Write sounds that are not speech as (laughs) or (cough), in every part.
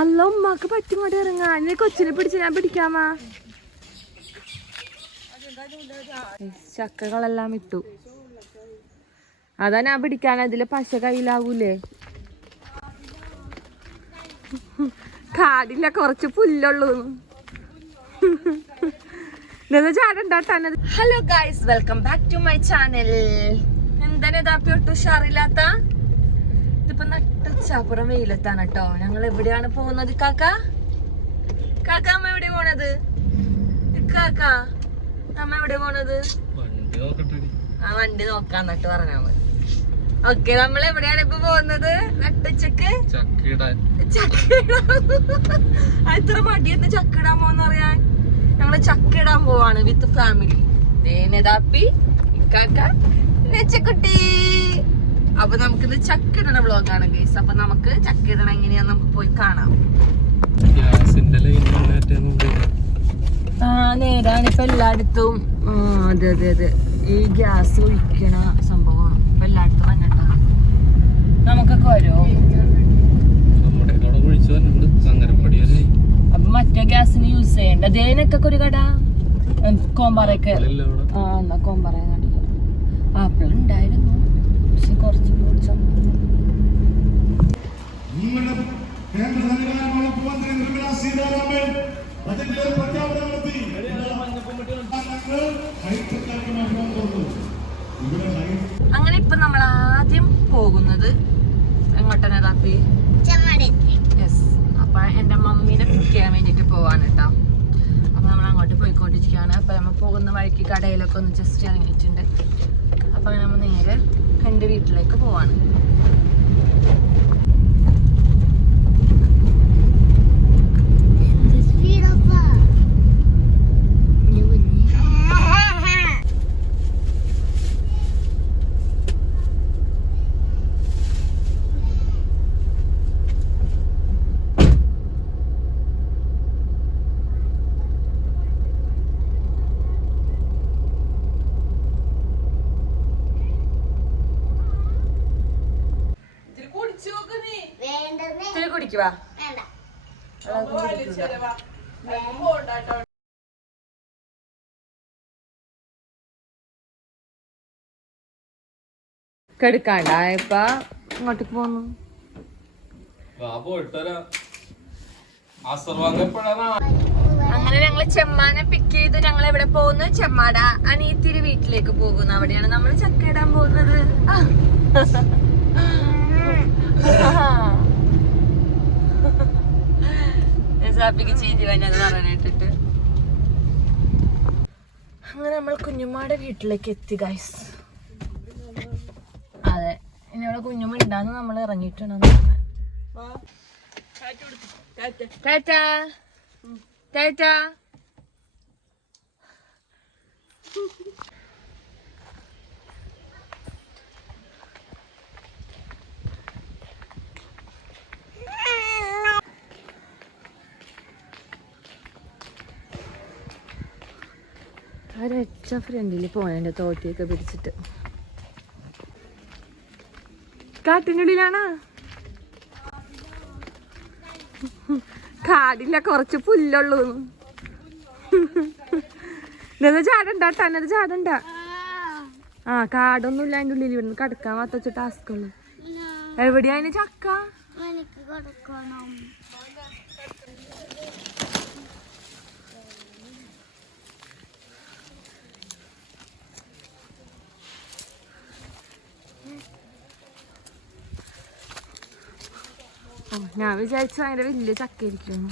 അല്ല ഉമ്മാക്ക് കൂടെ ഇറങ്ങാ നീ കൊച്ചിനെ പിടിച്ച് ഞാൻ പിടിക്കാമാ? ചക്കകളെല്ലാം ഇട്ടു. അതാ ഞാൻ പിടിക്കാൻ. അതിൽ പശ കയ്യിലാവൂലേ? കാടില്ല കുറച്ച് പുല്ലുള്ളൂ. Hello guys welcome back to my channel എന്താണ് ഇതാ? ഉഷാറില്ലാത്ത ഇതിപ്പോ നട്ടച്ചാപ്പുറം വെയിലെത്താണ് കേട്ടോ. ഞങ്ങൾ എവിടെയാണ് പോകുന്നത്? കാക്ക? കാക്ക അമ്മ എവിടെ പോണത്? കാക്ക അമ്മ എവിടെ പോണത്? ആ വണ്ടി നോക്കാൻ നട്ട് പറഞ്ഞാ മതി. ഓക്കെ നമ്മൾ എവിടെയാണ് ഇപ്പൊ പോകുന്നത്? നട്ടച്ചക്ക് ചക്കയിടാൻ എത്ര മടിയെന്ന് ചക്ക ഇടാൻ പോന്ന് പറയാൻ? ഞങ്ങൾ ചക്ക ഇടാൻ പോവാണ് വിത്ത് ഫാമിലി നേതാപ്പി ഇക്കാക്ക നെച്ചക്കുട്ടി അപ്പൊ നമുക്കിത് ചക്ക ഇടണ വ്ളോഗാണ് ഗൈസ് അപ്പൊ നമുക്ക് ചക്ക ഇടണ എങ്ങനെയാന്ന് നമുക്ക് പോയി കാണാം. ആ നേരാണ് ഇപ്പൊ എല്ലായിടത്തും. ആ, അതെ അതെ അതെ. ഈ ഗ്യാസ് ഒഴിക്കണ സംഭവമാണ്. ഇപ്പൊ എല്ലായിടത്തും വന്നിട്ടാണ് നമുക്കൊക്കെ വരോ. അപ്പൊ മറ്റേ ഗ്യാസിന് യൂസ് ചെയ്യണ്ട. ദേനൊക്കെ ഒരു കട. കോമ്പാറയൊക്കെ ആ എന്നാ കോമ്പാറ കാണിക്കാം ആപ്പിൾ ഉണ്ടായിരുന്നു പക്ഷെ കുറച്ച് കേന്ദ്ര മുഖ്യമന്ത്രി നിർമ്മല സീതാരാമൻ ബജറ്റിലെ ഒരു പ്രഖ്യാപനം നടത്തി. അങ്ങനെ ഇപ്പൊ നമ്മൾ ആദ്യം പോകുന്നത് എങ്ങോട്ടാണ് താപ്പി യെസ് അപ്പൊ എന്റെ മമ്മീനെ പിക്ക് ചെയ്യാൻ വേണ്ടിട്ട് പോവാണ് കേട്ടോ അപ്പൊ നമ്മൾ അങ്ങോട്ട് പോയിക്കൊണ്ടിരിക്കുകയാണ്. അപ്പൊ നമ്മൾ പോകുന്ന വഴിക്ക് കടയിലൊക്കെ ഒന്ന് ജസ്റ്റ് ഇറങ്ങിയിട്ടുണ്ട് അപ്പൊ നമ്മൾ നേരെ എന്റെ വീട്ടിലേക്ക് പോവാണ്. കുടിക്കുവാ കെടുക്കാണ്ട ഇപ്പൊ ഇങ്ങോട്ടേക്ക് പോന്നു? അങ്ങനെ ഞങ്ങൾ ചെമ്മാനെ പിക്ക് ചെയ്ത് ഞങ്ങൾ എവിടെ പോകുന്നു ചെമ്മാട അനിയത്തിരി വീട്ടിലേക്ക് പോകുന്നു. അവിടെയാണ് നമ്മൾ ചക്ക ഇടാൻ പോകുന്നത്. ആ. (laughs) സാപ്പിക്ക് ചേഞ്ച് കഴിഞ്ഞത് പറയാനായിട്ടിട്ട് അങ്ങനെ നമ്മൾ കുഞ്ഞുമ്മയുടെ വീട്ടിലേക്ക് എത്തി ഗൈസ് അതെ. ഇനി അവിടെ കുഞ്ഞുമ്മ ഉണ്ടാന്ന് നമ്മൾ ഇറങ്ങിയിട്ടുണ്ടെന്ന് ടാറ്റാ. ഒരൊറ്റ ഫ്രണ്ടിൽ പോയതിന്റെ തോട്ടിയൊക്കെ പിടിച്ചിട്ട്. കാട്ടിനുള്ളിലാണാ? കാടില്ല കുറച്ച് പുല്ലുള്ളൂ. ഇന്നത് ചാടണ്ട? തന്നത് ചാടണ്ട? ആ കാടൊന്നും ഇല്ല അതിന്റെ ഉള്ളിൽ ഇവിടുന്ന് കടക്കാൻ മാത്രം ടാസ്ക് ഉള്ളു. എവിടെയാ അതിന് ചക്ക? ഞാൻ വിചാരിച്ചു ഭയങ്കര വലിയ ചക്ക ഇരിക്കുന്നു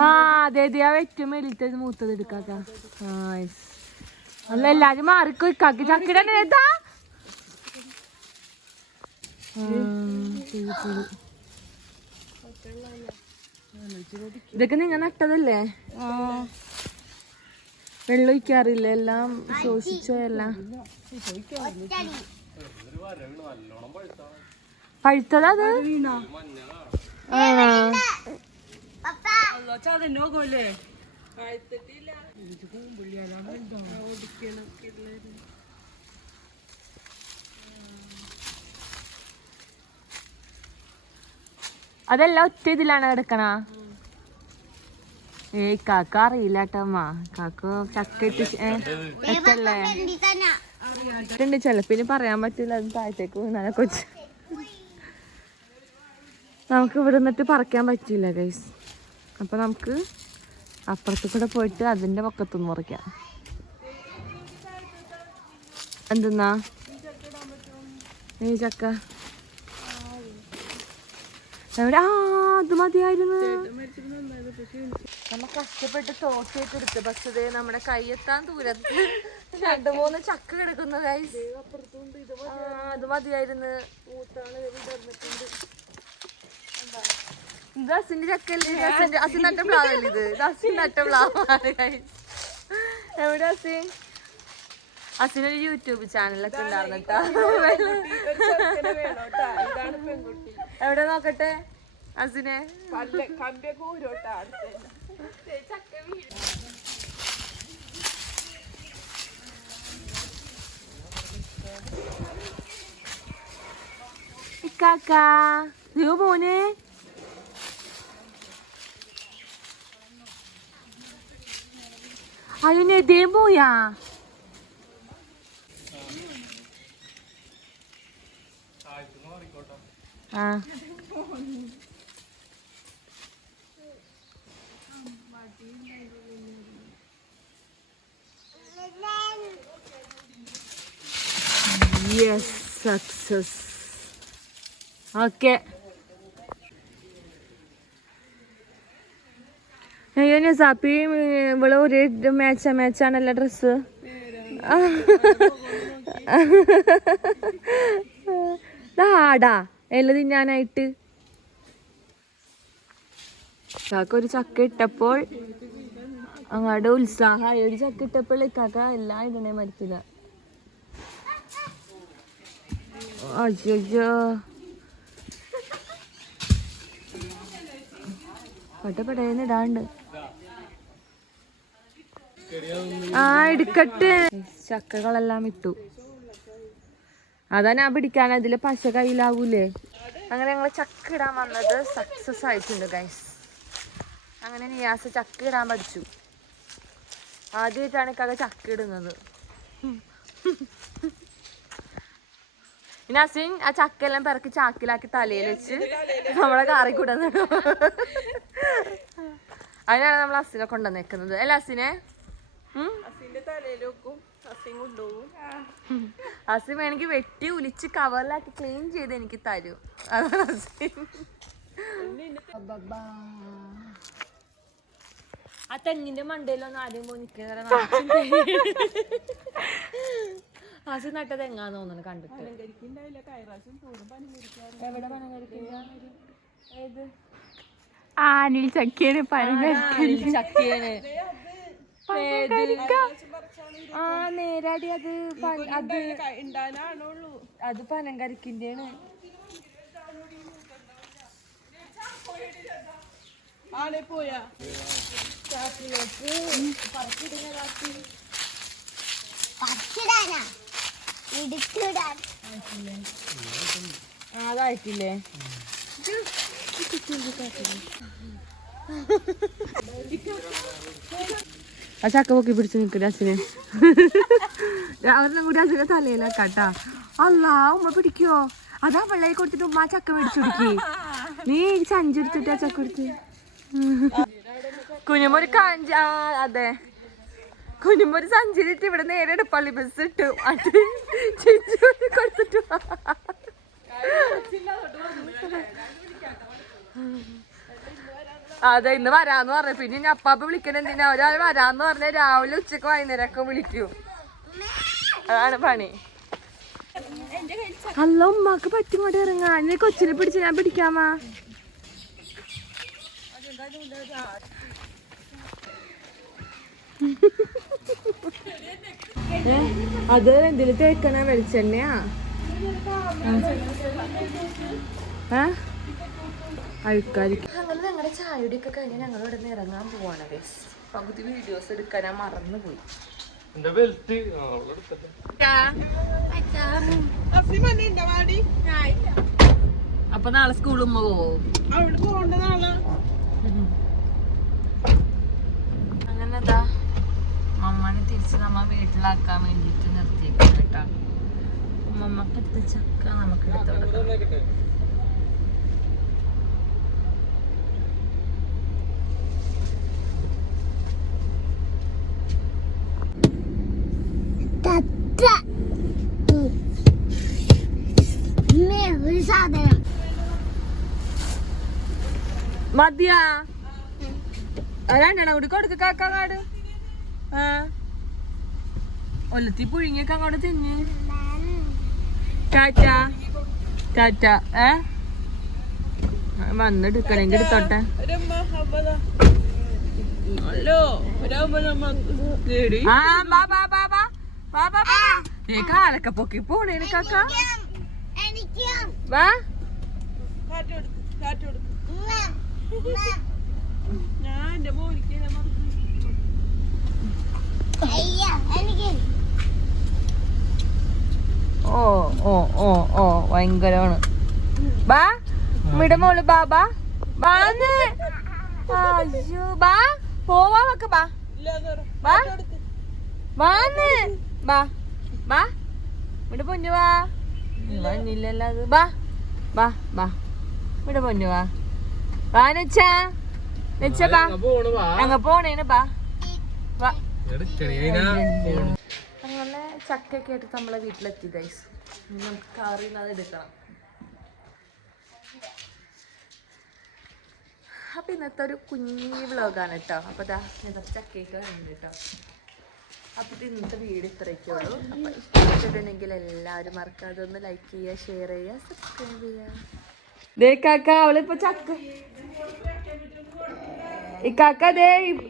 ആ അതെ അതെ ആ വെറ്റും വലിയ മൂത്തത് എടുക്കാക്ക. അല്ല എല്ലാരും മാറിക്കോ ഇക്കാക്ക് ചക്കയുടെ നേതാ ഇതൊക്കെ നിങ്ങൾ നട്ടതല്ലേ? വെള്ളം ഒഴിക്കാറില്ല എല്ലാം ശോഷിച്ചോ എല്ലാം? പഴുത്തതാത് അതെല്ലാം ഒറ്റ ഇതിലാണ് കിടക്കണ. ഏ കാക്ക അറിയില്ല കേട്ടോ അമ്മ കാക്ക ചക്ക എത്തിച്ചല്ലേ ഏ, വെച്ചല്ലേ ഇനി പറയാൻ പറ്റില്ല അത് താഴത്തേക്ക് വീണാലെ കൊച്ചു. നമുക്ക് ഇവിടെ നിന്നിട്ട് പറിക്കാൻ പറ്റില്ല ഗൈസ് അപ്പൊ നമുക്ക് അപ്പുറത്ത് കൂടെ പോയിട്ട് അതിന്റെ പക്കത്തുനിന്ന് പറിക്കാം. എന്തെന്നാ? നീ ചക്ക. എവിടെ? ആ അത് മതിയായിരുന്നു. നമ്മ കഷ്ടപ്പെട്ട് തോക്കിയൊക്കെ എടുത്ത് പക്ഷേ നമ്മുടെ കയ്യെത്താൻ ദൂരത്ത് രണ്ട് മൂന്ന് ചക്ക കിടക്കുന്നു ഗൈസ് ആ, അത് മതിയായിരുന്നു. ഇത് അസിന്റെ ചക്കല്ലേ ഇത് അസിന്റെ അസിൻ നട്ട പ്ലാവല്ലേ ഇത്? ഇത് അസിൻ നട്ട പ്ലാവാണ് എവിടെ അസിൻ അസിനൊരു യൂട്യൂബ് ചാനലൊക്കെ ഉണ്ടായിരുന്നു എവിടെ നോക്കട്ടെ? അസിനെ ഇക്കാക്ക നീ മോനെ അയ്യോ നെതേ പോയാ ആ യെസ് സക്സസ് ഓക്കെ അയ്യോ സാപ്പിയും ഇവൾ ഒരു മാച്ചാ മാച്ചാണല്ല ഡ്രസ്സ് ആടാ എല്ല തിന്നാനായിട്ട് ഒരു ചക്ക ഇട്ടപ്പോൾ അങ്ങാട് ഉത്സാഹമായി ഒരു ചക്ക ഇട്ടപ്പോൾ കാക്ക എല്ലാം ഇടണേ മരിക്കില്ല അയ്യോ പെട്ടപ്പെടേന്ന് ആ എടുക്കട്ടെ. ചക്കകളെല്ലാം ഇട്ടു. അതാ ഞാൻ പിടിക്കാൻ അതിലെ പശ കയ്യിലാവൂലേ? അങ്ങനെ ഞങ്ങൾ ചക്ക ഇടാൻ വന്നത് സക്സസ് ആയിട്ടുണ്ട് ഗൈസ് അങ്ങനെ നിയാസ് ചക്ക ഇടാൻ പഠിച്ചു. ആദ്യമായിട്ടാണ് ഇക്കാക്ക ചക്ക ഇടുന്നത്. പിന്നെ അസിൻ ആ ചക്കെല്ലാം പിറക്കി ചാക്കിലാക്കി തലയിൽ വെച്ച് നമ്മളെ കാറി കൂടെ നടും അതിനാണ് നമ്മൾ അസിനെ കൊണ്ടുവന്നേക്കുന്നത്. അല്ല അസിനെ? അസിൻ വേണമെങ്കിൽ വെട്ടി ഉലിച്ച് കവറിലാക്കി ക്ലീൻ ചെയ്ത് എനിക്ക് തരൂ. അതാണ് അസിൻ. ആ തെങ്ങിന്റെ മണ്ടയിലൊന്നും ആദ്യം പോയി നിൽക്കുന്ന അസി നട്ടത് എങ്ങാ തോന്നുന്നു കണ്ടിട്ട്. എവിടെ ആനിൽ ചക്കിയാണ് ചക്കേന് ആ നേരാടി അത് പ- അത് അത് പനം കരിക്കിന്റെയാണ് പോയാ? ഇടുക്കിടാൻ ആ അതായിട്ടില്ലേ ആ ചക്ക പൊക്കി പിടിച്ച് നിൽക്കും അച്ഛന്. അവരുടെ കൂടി അച്ഛനെ തലയിലാക്കാട്ടാ അല്ല ഉമ്മ പിടിക്കോ? അതാ വെള്ളയിൽ കൊടുത്തിട്ട് ഉമ്മ ചക്ക പിടിച്ചു പിടിക്കേ നീ ചഞ്ചെടുത്തിട്ട് ആ ചക്ക കൊടുത്ത് കുഞ്ഞുമൊരു കാഞ്ച അതെ. കുഞ്ഞുമൊരു സഞ്ചരിച്ച് ഇവിടെ നേരെ എടുപ്പള്ളി ബസ് ഇട്ടു. അത് കൊടുത്തിട്ട്. അതെ ഇന്ന് വരാന്ന് പറഞ്ഞു. പിന്നെ ഇനി അപ്പാപ്പ വിളിക്കണ എന്തിനാ? ഒരാൾ വരാന്ന് പറഞ്ഞ രാവിലെ ഉച്ചയ്ക്ക് വൈകുന്നേരമൊക്കെ വിളിക്കൂ. അതാണ് പണി. അല്ല ഉമ്മാക്ക് പറ്റും ഇറങ്ങാ നീ കൊച്ചിനെ പിടിച്ച് ഞാൻ പിടിക്കാമാ? അത് എന്തിൽ തേക്കണ? വെളിച്ചെണ്ണയാ? ഏ? അഴുക്കായിരിക്കും. ഞങ്ങളുടെ ചായയുടെയൊക്കെ കഴിഞ്ഞ് ഞങ്ങൾ ഇവിടെ നിന്ന് ഇറങ്ങാൻ പോവാണ് പകുതി വീഡിയോസ് എടുക്കാൻ മറന്നു പോയി അപ്പൊ നാളെ സ്കൂളിൽ പോവും? അങ്ങനെ ഇതാ മമ്മനെ തിരിച്ച് നമ്മ വീട്ടിലാക്കാൻ വേണ്ടിട്ട് നിർത്തിയേക്കും കേട്ടോ. മമ്മക്ക് എടുത്ത ചക്ക നമുക്ക് എടുത്ത് കൊടുക്കാം. മതിയാ. രണ്ടെണ്ണം കൂടി കൊടുക്ക കാക്കാട് ആ ഒല്ലത്തി പുഴുങ്ങിയൊക്കെ അങ്ങോട്ട് തിന്ന്. ടാറ്റ. ടാറ്റ. ഏ? വന്നെടുക്കണെങ്കിൽ എടുത്തോട്ടെ. ഈ കാലൊക്കെ പൊക്കി പോണേന് കാക്ക വാ. ഉമ്മ, ഞാൻ അയ്യ, എനിക്ക് ഓ ഓ ഓ ഓ ഭയങ്കരമാണ്. ബാ ഇവിടെ മോൾ ബാ ബാ. ബാന്ന് അയ്യോ ബാ പോവാ ബാ. ബാ ബാന്ന് ബാ ബാ. ഇവിടെ പൊന്നു വാ. വന്നില്ലല്ലോ അത്. ബാ ബാ ബാ. ഇവിടെ പൊന്നു വാ. വാ നെച്ചാ. നെച്ച ബാ. അങ്ങ പോണേന് ബാ വാ എടുക്കണേ അതിനാ പോണു അങ്ങനെ ചക്കയൊക്കെ ആയിട്ട് നമ്മളെ വീട്ടിലെത്തി ഗൈസ് നമുക്ക് കറി അത് എടുക്കണം. അപ്പൊ ഇന്നത്തെ ഒരു കുഞ്ഞി വ്ലോഗാണ് കേട്ടോ അപ്പൊ ഇതാ ഇന്നത്തെ ചക്കയൊക്കെ വേണം കേട്ടോ അപ്പൊ ഇന്നത്തെ വീട് ഇത്രയൊക്കെ ഉള്ളൂ. അപ്പൊ ഇഷ്ടപ്പെട്ടിട്ടുണ്ടെങ്കിൽ എല്ലാവരും മറക്കാതെ ഒന്ന് ലൈക്ക് ചെയ്യുക ഷെയർ ചെയ്യുക സബ്സ്ക്രൈബ് ചെയ്യുക. ദേ കാക്ക അവളിപ്പോ ചക്ക ഈ കാക്ക ദേ